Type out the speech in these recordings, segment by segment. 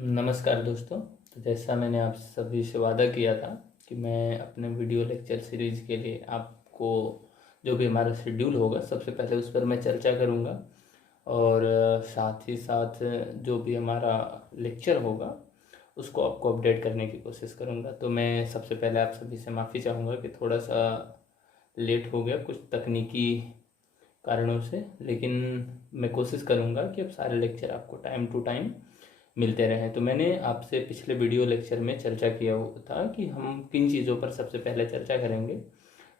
नमस्कार दोस्तों। तो जैसा मैंने आप सभी से वादा किया था कि मैं अपने वीडियो लेक्चर सीरीज़ के लिए आपको जो भी हमारा शेड्यूल होगा सबसे पहले उस पर मैं चर्चा करूंगा और साथ ही साथ जो भी हमारा लेक्चर होगा उसको आपको अपडेट करने की कोशिश करूंगा। तो मैं सबसे पहले आप सभी से माफ़ी चाहूँगा कि थोड़ा सा लेट हो गया कुछ तकनीकी कारणों से, लेकिन मैं कोशिश करूंगा कि अब सारे लेक्चर आपको टाइम टू टाइम मिलते रहें। तो मैंने आपसे पिछले वीडियो लेक्चर में चर्चा किया हुआ था कि हम किन चीज़ों पर सबसे पहले चर्चा करेंगे।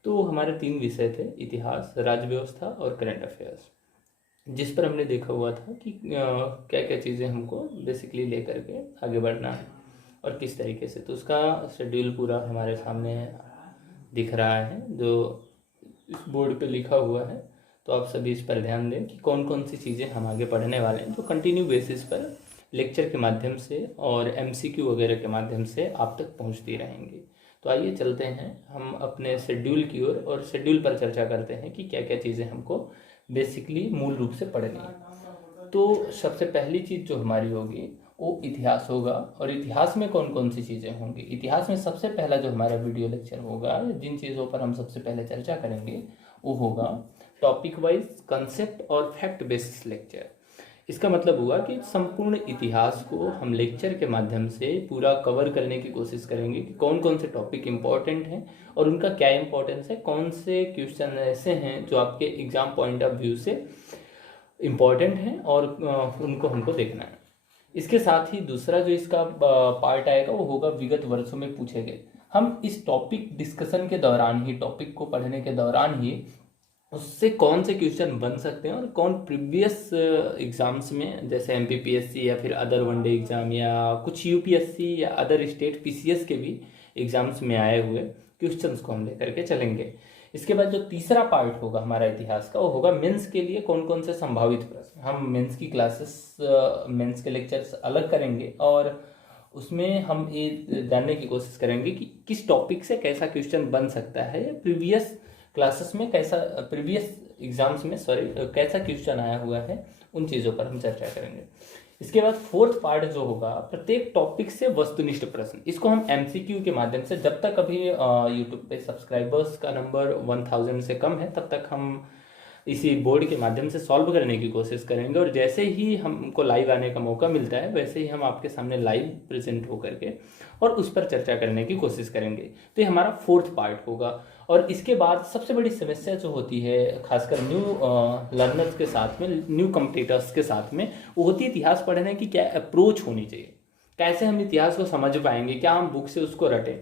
तो हमारे 3 विषय थे, इतिहास, राज्य व्यवस्था और करंट अफेयर्स, जिस पर हमने देखा हुआ था कि क्या क्या चीज़ें हमको बेसिकली लेकर के आगे बढ़ना है और किस तरीके से। तो उसका शेड्यूल पूरा हमारे सामने दिख रहा है जो इस बोर्ड पे लिखा हुआ है। तो आप सभी इस पर ध्यान दें कि कौन कौन सी चीज़ें हम आगे पढ़ने वाले हैं, जो कंटिन्यू बेसिस पर लेक्चर के माध्यम से और एमसीक्यू वगैरह के माध्यम से आप तक पहुंचती रहेंगी। तो आइए चलते हैं हम अपने शेड्यूल की ओर और शेड्यूल पर चर्चा करते हैं कि क्या क्या चीज़ें हमको बेसिकली मूल रूप से पढ़नी है। तो सबसे पहली चीज़ जो हमारी होगी वो इतिहास होगा। और इतिहास में कौन कौन सी चीज़ें होंगी? इतिहास में सबसे पहला जो हमारा वीडियो लेक्चर होगा, जिन चीज़ों पर हम सबसे पहले चर्चा करेंगे वो होगा टॉपिक वाइज कंसेप्ट और फैक्ट बेसिस लेक्चर। इसका मतलब हुआ कि संपूर्ण इतिहास को हम लेक्चर के माध्यम से पूरा कवर करने की कोशिश करेंगे कि कौन कौन से टॉपिक इम्पोर्टेंट हैं और उनका क्या इम्पोर्टेंस है, कौन से क्वेश्चन ऐसे हैं जो आपके एग्जाम पॉइंट ऑफ व्यू से इम्पोर्टेंट हैं और उनको हमको देखना है। इसके साथ ही दूसरा जो इसका पार्ट आएगा वो होगा विगत वर्षों में पूछे गए। हम इस टॉपिक डिस्कशन के दौरान ही, टॉपिक को पढ़ने के दौरान ही उससे कौन से क्वेश्चन बन सकते हैं और कौन प्रीवियस एग्जाम्स में, जैसे एमपीपीएससी या फिर अदर वनडे एग्जाम या कुछ यूपीएससी या अदर स्टेट पीसीएस के भी एग्जाम्स में आए हुए क्वेश्चंस को हम लेकर के चलेंगे। इसके बाद जो तीसरा पार्ट होगा हमारा इतिहास का वो होगा मेंस के लिए कौन कौन से संभावित प्रश्न। हम मेंस की क्लासेस, मेंस के लेक्चर्स अलग करेंगे और उसमें हम ये जानने की कोशिश करेंगे कि किस टॉपिक से कैसा क्वेश्चन बन सकता है या प्रीवियस क्लासेस में कैसा, प्रीवियस एग्जाम्स में कैसा क्वेश्चन आया हुआ है, उन चीज़ों पर हम चर्चा करेंगे। इसके बाद फोर्थ पार्ट जो होगा प्रत्येक टॉपिक से वस्तुनिष्ठ प्रश्न। इसको हम एमसीक्यू के माध्यम से, जब तक अभी यूट्यूब पे सब्सक्राइबर्स का नंबर 1000 से कम है तब तक हम इसी बोर्ड के माध्यम से सॉल्व करने की कोशिश करेंगे। और जैसे ही हमको लाइव आने का मौका मिलता है वैसे ही हम आपके सामने लाइव प्रेजेंट होकर के और उस पर चर्चा करने की कोशिश करेंगे। तो ये हमारा फोर्थ पार्ट होगा। और इसके बाद सबसे बड़ी समस्या जो होती है खासकर न्यू लर्नर्स के साथ में, न्यू कम्पिटिटर्स के साथ में, वो होती है इतिहास पढ़ने की क्या अप्रोच होनी चाहिए, कैसे हम इतिहास को समझ पाएंगे, क्या हम बुक से उसको रटें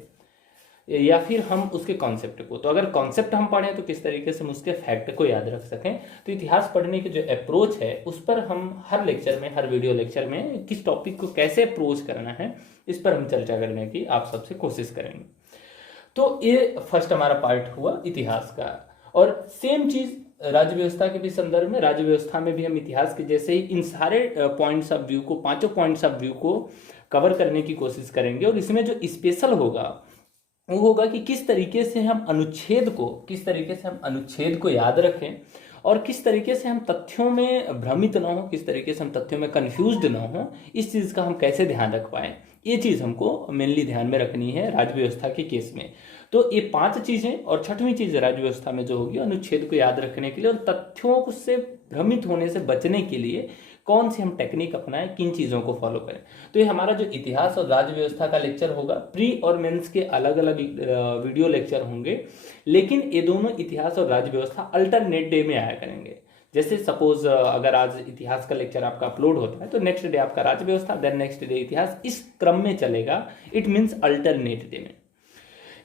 या फिर हम उसके कॉन्सेप्ट को। तो अगर कॉन्सेप्ट हम पढ़ें तो किस तरीके से हम उसके फैक्ट को याद रख सकें। तो इतिहास पढ़ने की जो अप्रोच है उस पर हम हर लेक्चर में, हर वीडियो लेक्चर में किस टॉपिक को कैसे अप्रोच करना है इस पर हम चर्चा करने की आप सबसे कोशिश करेंगे। तो ये फर्स्ट हमारा पार्ट हुआ इतिहास का। और सेम चीज राज्य व्यवस्था के भी संदर्भ में, राज्य व्यवस्था में भी हम इतिहास के जैसे ही इन सारे पॉइंट्स ऑफ व्यू को, पांचों पॉइंट्स ऑफ व्यू को कवर करने की कोशिश करेंगे। और इसमें जो स्पेशल होगा वो होगा कि किस तरीके से हम अनुच्छेद को याद रखें और किस तरीके से हम तथ्यों में भ्रमित ना हो, किस तरीके से हम तथ्यों में कंफ्यूज्ड ना हो, इस चीज़ का हम कैसे ध्यान रख पाएं। ये चीज़ हमको मेनली ध्यान में रखनी है राज्य व्यवस्था के केस में। तो ये 5 चीज़ें और छठवीं चीज़ राज्य व्यवस्था में जो होगी अनुच्छेद को याद रखने के लिए और तथ्यों से भ्रमित होने से बचने के लिए कौन सी हम टेक्निक अपनाएं, किन चीज़ों को फॉलो करें। तो ये हमारा जो इतिहास और राज्य व्यवस्था का लेक्चर होगा, प्री और मेंस के अलग अलग वीडियो लेक्चर होंगे, लेकिन ये दोनों इतिहास और राज्य व्यवस्था अल्टरनेट डे में आया करेंगे। जैसे सपोज अगर आज इतिहास का लेक्चर आपका अपलोड होता है तो नेक्स्ट डे आपका राज्य व्यवस्था, देन नेक्स्ट डे इतिहास, इस क्रम में चलेगा। इट मीन्स अल्टरनेट डे में।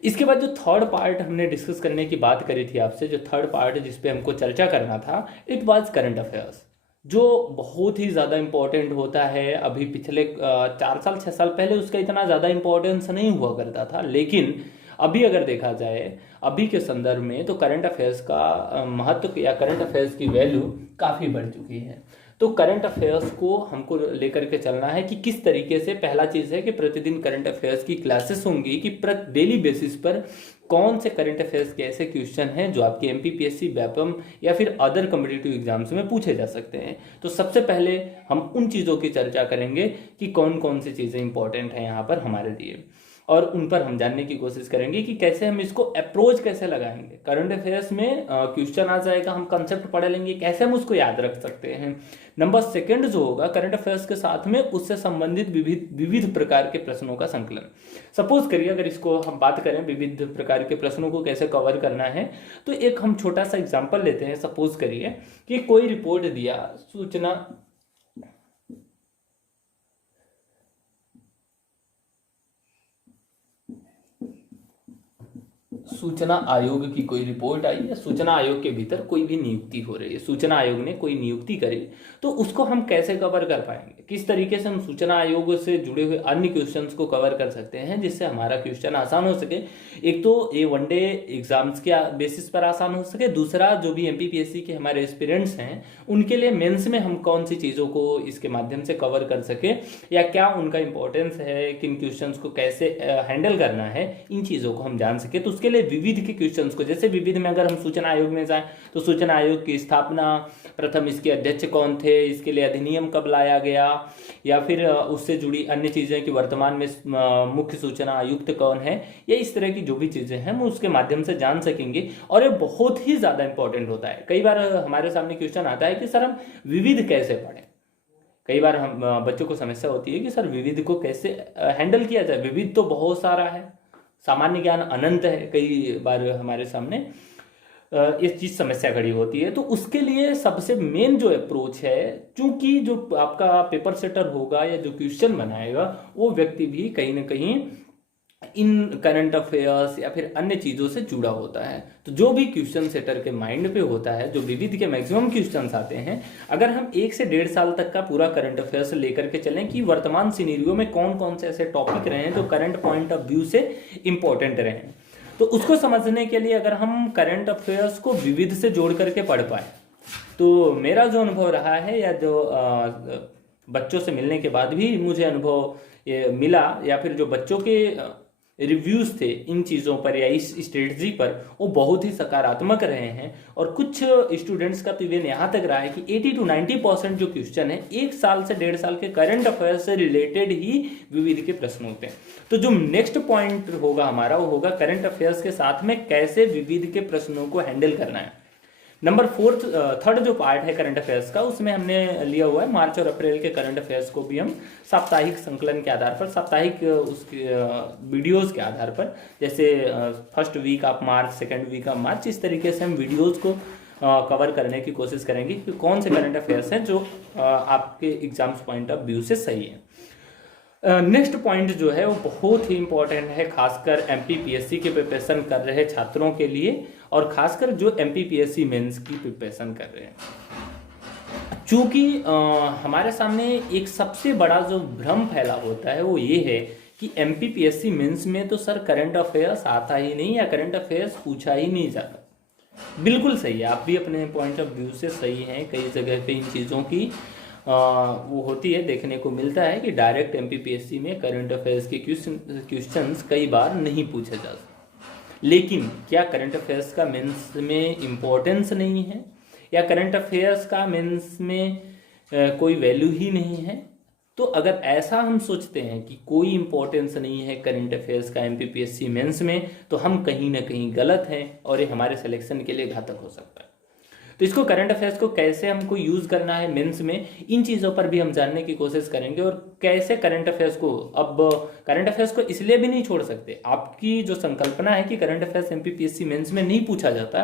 इसके बाद जो थर्ड पार्ट हमने डिस्कस करने की बात करी थी आपसे, जो थर्ड पार्ट जिसपे हमको चर्चा करना था, इट वाज करंट अफेयर्स, जो बहुत ही ज़्यादा इम्पोर्टेंट होता है। अभी पिछले 4 साल 6 साल पहले उसका इतना ज़्यादा इम्पोर्टेंस नहीं हुआ करता था, लेकिन अभी अगर देखा जाए अभी के संदर्भ में तो करंट अफेयर्स का महत्व या करंट अफेयर्स की वैल्यू काफ़ी बढ़ चुकी है। तो करंट अफेयर्स को हमको लेकर के चलना है कि किस तरीके से। पहला चीज़ है कि प्रतिदिन करंट अफेयर्स की क्लासेस होंगी कि डेली बेसिस पर कौन से करंट अफेयर्स के ऐसे क्वेश्चन हैं जो आपके एमपीपीएससी, व्यापम या फिर अदर कॉम्पिटिटिव एग्जाम्स में पूछे जा सकते हैं। तो सबसे पहले हम उन चीज़ों की चर्चा करेंगे कि कौन कौन सी चीज़ें इंपॉर्टेंट हैं यहाँ पर हमारे लिए, और उन पर हम जानने की कोशिश करेंगे कि कैसे हम इसको अप्रोच कैसे लगाएंगे। करंट अफेयर्स में क्वेश्चन आ जाएगा, हम कंसेप्ट पढ़ लेंगे, कैसे हम उसको याद रख सकते हैं। नंबर सेकंड जो होगा, करंट अफेयर्स के साथ में उससे संबंधित विविध प्रकार के प्रश्नों का संकलन। सपोज करिए अगर इसको हम बात करें विविध प्रकार के प्रश्नों को कैसे कवर करना है, तो एक हम छोटा सा एग्जाम्पल लेते हैं। सपोज करिए कि कोई रिपोर्ट दिया, सूचना आयोग की कोई रिपोर्ट आई या सूचना आयोग के भीतर कोई भी नियुक्ति हो रही है, सूचना आयोग ने कोई नियुक्ति करी, तो उसको हम कैसे कवर कर पाएंगे, किस तरीके से हम सूचना आयोग से जुड़े हुए अन्य क्वेश्चंस को कवर कर सकते हैं जिससे हमारा क्वेश्चन आसान हो सके। एक तो ये वनडे एग्जाम्स के बेसिस पर आसान हो सके, दूसरा जो भी एमपीपीएससी के हमारे एस्पिरेंट्स हैं उनके लिए मेंस में हम कौन सी चीज़ों को इसके माध्यम से कवर कर सके, या क्या उनका इंपॉर्टेंस है, किन क्वेश्चंस को कैसे हैंडल करना है, इन चीज़ों को हम जान सके। तो उसके लिए विविध के क्वेश्चंस को, जैसे विविध में अगर हम सूचना आयोग में जाएं तो सूचना आयोग की स्थापना, प्रथम इसके अध्यक्ष कौन थे, इसके लिए अधिनियम कब लाया गया, या फिर उससे जुड़ी अन्य चीज़ें कि वर्तमान में मुख्य सूचना आयुक्त कौन है, या इस तरह की जो भी चीज़ें हैं हम उसके माध्यम से जान सकेंगे। और ये बहुत ही ज़्यादा इंपॉर्टेंट होता है। कई बार हमारे सामने क्वेश्चन आता है कि सर हम विविध कैसे पढ़ें। कई बार हम बच्चों को समस्या होती है कि सर विविध को कैसे हैंडल किया जाए, विविध तो बहुत सारा है, सामान्य ज्ञान अनंत है। कई बार हमारे सामने इस चीज समस्या खड़ी होती है। तो उसके लिए सबसे मेन जो अप्रोच है, चूंकि जो आपका पेपर सेटर होगा या जो क्वेश्चन बनाएगा वो व्यक्ति भी कहीं ना कहीं इन करंट अफेयर्स या फिर अन्य चीज़ों से जुड़ा होता है। तो जो भी क्वेश्चन सेटर के माइंड पे होता है, जो विविध के मैक्सिमम क्वेश्चंस आते हैं, अगर हम 1 से 1.5 साल तक का पूरा करंट अफेयर्स लेकर के चलें कि वर्तमान सिनेरियो में कौन कौन से ऐसे टॉपिक रहे हैं जो करंट पॉइंट ऑफ व्यू से इंपॉर्टेंट रहे हैं, तो उसको समझने के लिए अगर हम करंट अफेयर्स को विविध से जोड़ करके पढ़ पाए, तो मेरा जो अनुभव रहा है या जो बच्चों से मिलने के बाद भी मुझे अनुभव ये मिला, या फिर जो बच्चों के रिव्यूज थे इन चीज़ों पर या इस स्ट्रेटजी पर, वो बहुत ही सकारात्मक रहे हैं। और कुछ स्टूडेंट्स का तो इवन यहाँ तक रहा है कि 80 to 90% जो क्वेश्चन है 1 साल से 1.5 साल के करंट अफेयर्स से रिलेटेड ही विविध के प्रश्न होते हैं। तो जो नेक्स्ट पॉइंट होगा हमारा वो होगा करंट अफेयर्स के साथ में कैसे विविध के प्रश्नों को हैंडल करना है। नंबर थर्ड जो पार्ट है करंट अफेयर्स का, उसमें हमने लिया हुआ है मार्च और अप्रैल के करंट अफेयर्स को भी हम साप्ताहिक संकलन के आधार पर, साप्ताहिक उसके वीडियोस के आधार पर, जैसे first week of March, second week of March, इस तरीके से हम वीडियोस को कवर करने की कोशिश करेंगे कि कौन से करंट अफेयर्स हैं जो आपके एग्जाम्स पॉइंट ऑफ व्यू से सही है। नेक्स्ट पॉइंट जो है वो बहुत ही इंपॉर्टेंट है, खासकर एमपीपीएससी के प्रिपरेशन कर रहे छात्रों के लिए, और खासकर जो एमपीपीएससी मेंस की प्रिपरेशन कर रहे हैं। चूंकि हमारे सामने एक सबसे बड़ा जो भ्रम फैला होता है वो ये है कि एमपीपीएससी मेंस में तो सर करंट अफेयर्स आता ही नहीं या करंट अफेयर्स पूछा ही नहीं जाता। बिल्कुल सही है, आप भी अपने पॉइंट ऑफ व्यू से सही हैं। कई जगह पे इन चीज़ों की वो होती है, देखने को मिलता है कि डायरेक्ट एमपीपीएससी में करंट अफेयर्स के क्वेश्चंस कई बार नहीं पूछे जा सकते। लेकिन क्या करंट अफेयर्स का मेंस में इम्पोर्टेंस नहीं है, या करंट अफेयर्स का मेंस में कोई वैल्यू ही नहीं है? तो अगर ऐसा हम सोचते हैं कि कोई इम्पोर्टेंस नहीं है करंट अफेयर्स का एमपीपीएससी मेंस में, तो हम कहीं ना कहीं गलत हैं और ये हमारे सिलेक्शन के लिए घातक हो सकता है। तो इसको करंट अफेयर्स को कैसे हमको यूज करना है मेंस में, इन चीज़ों पर भी हम जानने की कोशिश करेंगे। और कैसे करंट अफेयर्स को, अब करंट अफेयर्स को इसलिए भी नहीं छोड़ सकते, आपकी जो संकल्पना है कि करंट अफेयर्स एमपीपीएससी मेंस में नहीं पूछा जाता,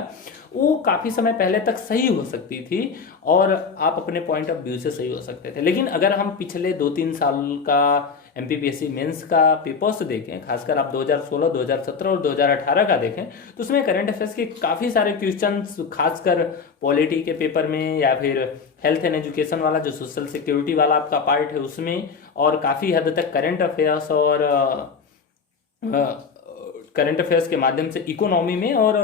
वो काफ़ी समय पहले तक सही हो सकती थी और आप अपने पॉइंट ऑफ व्यू से सही हो सकते थे। लेकिन अगर हम पिछले 2-3 साल का एमपीपीएससी मेंस का पेपर्स देखें, खासकर आप 2016, 2017 और 2018 का देखें, तो उसमें करंट अफेयर्स के काफ़ी सारे क्वेश्चंस, खासकर पॉलिटी के पेपर में या फिर हेल्थ एंड एजुकेशन वाला जो सोशल सिक्योरिटी वाला आपका पार्ट है उसमें, और काफ़ी हद तक करंट अफेयर्स और करंट अफेयर्स के माध्यम से इकोनॉमी में और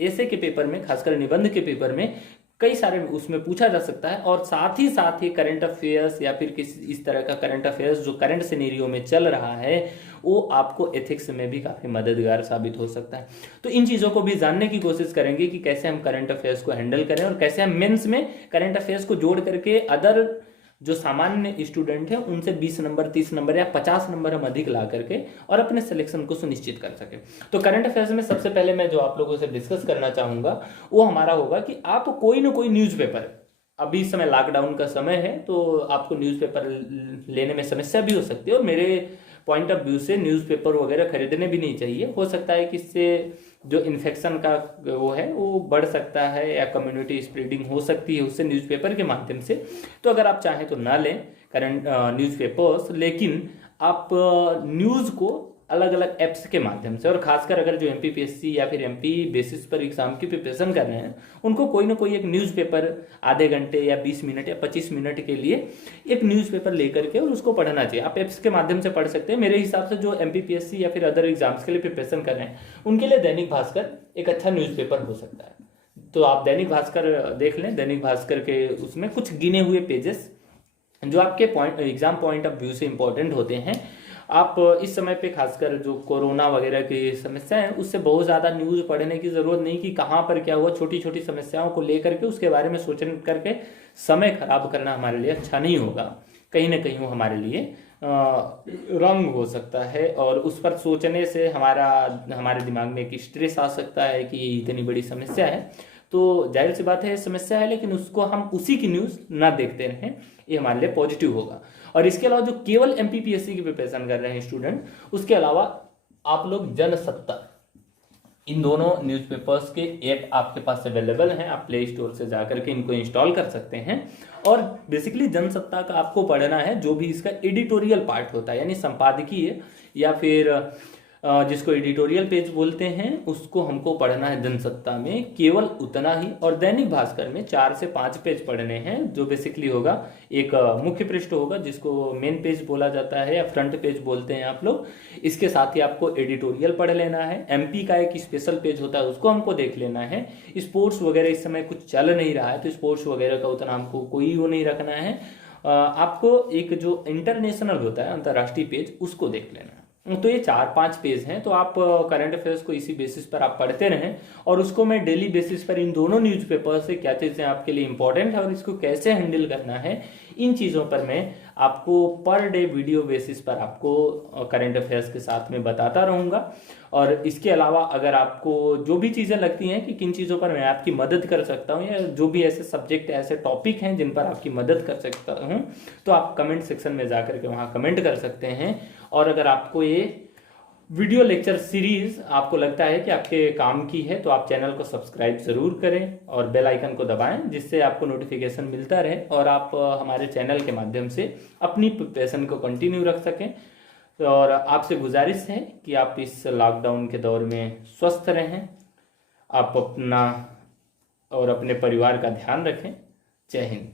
ऐसे के पेपर में, खासकर निबंध के पेपर में कई सारे उसमें पूछा जा सकता है। और साथ ही करंट अफेयर्स या फिर किसी इस तरह का करंट अफेयर्स जो करंट सिनेरियो में चल रहा है वो आपको एथिक्स में भी काफ़ी मददगार साबित हो सकता है। तो इन चीज़ों को भी जानने की कोशिश करेंगे कि कैसे हम करंट अफेयर्स को हैंडल करें और कैसे हम मेंस में करंट अफेयर्स को जोड़ करके अदर जो सामान्य स्टूडेंट हैं उनसे 20 नंबर 30 नंबर या 50 नंबर हम अधिक ला करके और अपने सिलेक्शन को सुनिश्चित कर सके। तो करंट अफेयर्स में सबसे पहले मैं जो आप लोगों से डिस्कस करना चाहूँगा वो हमारा होगा कि आप कोई ना कोई न्यूज़पेपर, अभी इस समय लॉकडाउन का समय है तो आपको न्यूज़पेपर लेने में समस्या भी हो सकती है और मेरे पॉइंट ऑफ व्यू से न्यूज़पेपर वगैरह खरीदने भी नहीं चाहिए। हो सकता है कि इससे जो इन्फेक्शन का वो है वो बढ़ सकता है या कम्युनिटी स्प्रेडिंग हो सकती है उससे न्यूज़पेपर के माध्यम से। तो अगर आप चाहें तो ना लें करंट न्यूज़पेपर्स, लेकिन आप न्यूज़ को अलग अलग ऐप्स के माध्यम से, और खासकर अगर जो एमपीपीएससी या फिर एमपी बेसिस पर एग्जाम की प्रिपरेशन कर रहे हैं उनको कोई ना कोई एक न्यूज़पेपर आधे घंटे या 20 मिनट या 25 मिनट के लिए एक न्यूज़पेपर लेकर के और उसको पढ़ना चाहिए। आप ऐप्स के माध्यम से पढ़ सकते हैं। मेरे हिसाब से जो एमपीपीएससी या फिर अदर एग्जाम्स के लिए प्रिपरेशन कर रहे हैं उनके लिए दैनिक भास्कर एक अच्छा न्यूज़पेपर हो सकता है। तो आप दैनिक भास्कर देख लें। दैनिक भास्कर के उसमें कुछ गिने हुए पेजेस जो आपके एग्जाम पॉइंट ऑफ व्यू से इंपॉर्टेंट होते हैं। आप इस समय पे खासकर जो कोरोना वगैरह की समस्या है उससे बहुत ज़्यादा न्यूज़ पढ़ने की ज़रूरत नहीं कि कहाँ पर क्या हुआ। छोटी छोटी समस्याओं को लेकर के उसके बारे में सोच करके समय खराब करना हमारे लिए अच्छा नहीं होगा। कहीं ना कहीं वो हमारे लिए रंग हो सकता है और उस पर सोचने से हमारे दिमाग में एक स्ट्रेस आ सकता है कि ये इतनी बड़ी समस्या है। तो जाहिर सी बात है समस्या है, लेकिन उसको हम उसी की न्यूज़ ना देखते रहें, ये हमारे लिए पॉजिटिव होगा। और इसके अलावा जो केवल एमपीपीएससी की प्रिपरेशन कर रहे हैं स्टूडेंट, उसके अलावा आप लोग जनसत्ता, इन दोनों न्यूज़पेपर्स के ऐप आपके पास अवेलेबल हैं। आप प्ले स्टोर से जाकर के इनको इंस्टॉल कर सकते हैं। और बेसिकली जनसत्ता का आपको पढ़ना है जो भी इसका एडिटोरियल पार्ट होता है, यानी संपादकीय या फिर जिसको एडिटोरियल पेज बोलते हैं उसको हमको पढ़ना है जनसत्ता में, केवल उतना ही। और दैनिक भास्कर में 4 से 5 पेज पढ़ने हैं जो बेसिकली होगा एक मुख्य पृष्ठ होगा जिसको मेन पेज बोला जाता है या फ्रंट पेज बोलते हैं आप लोग। इसके साथ ही आपको एडिटोरियल पढ़ लेना है। एमपी का एक स्पेशल पेज होता है उसको हमको देख लेना है। स्पोर्ट्स वगैरह इस समय कुछ चल नहीं रहा है तो स्पोर्ट्स वगैरह का उतना हमको कोई वो नहीं रखना है। आपको एक जो इंटरनेशनल होता है अंतर्राष्ट्रीय पेज उसको देख लेना है। तो ये 4-5 पेज हैं। तो आप करंट अफेयर्स को इसी बेसिस पर आप पढ़ते रहें और उसको मैं डेली बेसिस पर इन दोनों न्यूज़पेपर से क्या चीज़ें आपके लिए इंपॉर्टेंट है और इसको कैसे हैंडल करना है, इन चीज़ों पर मैं आपको पर डे वीडियो बेसिस पर आपको करंट अफेयर्स के साथ में बताता रहूँगा। और इसके अलावा अगर आपको जो भी चीज़ें लगती हैं कि किन चीज़ों पर मैं आपकी मदद कर सकता हूँ या जो भी ऐसे सब्जेक्ट ऐसे टॉपिक हैं जिन पर आपकी मदद कर सकता हूँ, तो आप कमेंट सेक्शन में जा करके वहाँ कमेंट कर सकते हैं। और अगर आपको ये वीडियो लेक्चर सीरीज आपको लगता है कि आपके काम की है तो आप चैनल को सब्सक्राइब ज़रूर करें और बेल आइकन को दबाएं जिससे आपको नोटिफिकेशन मिलता रहे और आप हमारे चैनल के माध्यम से अपनी प्रिपरेशन को कंटिन्यू रख सकें। और आपसे गुजारिश है कि आप इस लॉकडाउन के दौर में स्वस्थ रहें, आप अपना और अपने परिवार का ध्यान रखें। जय हिंद।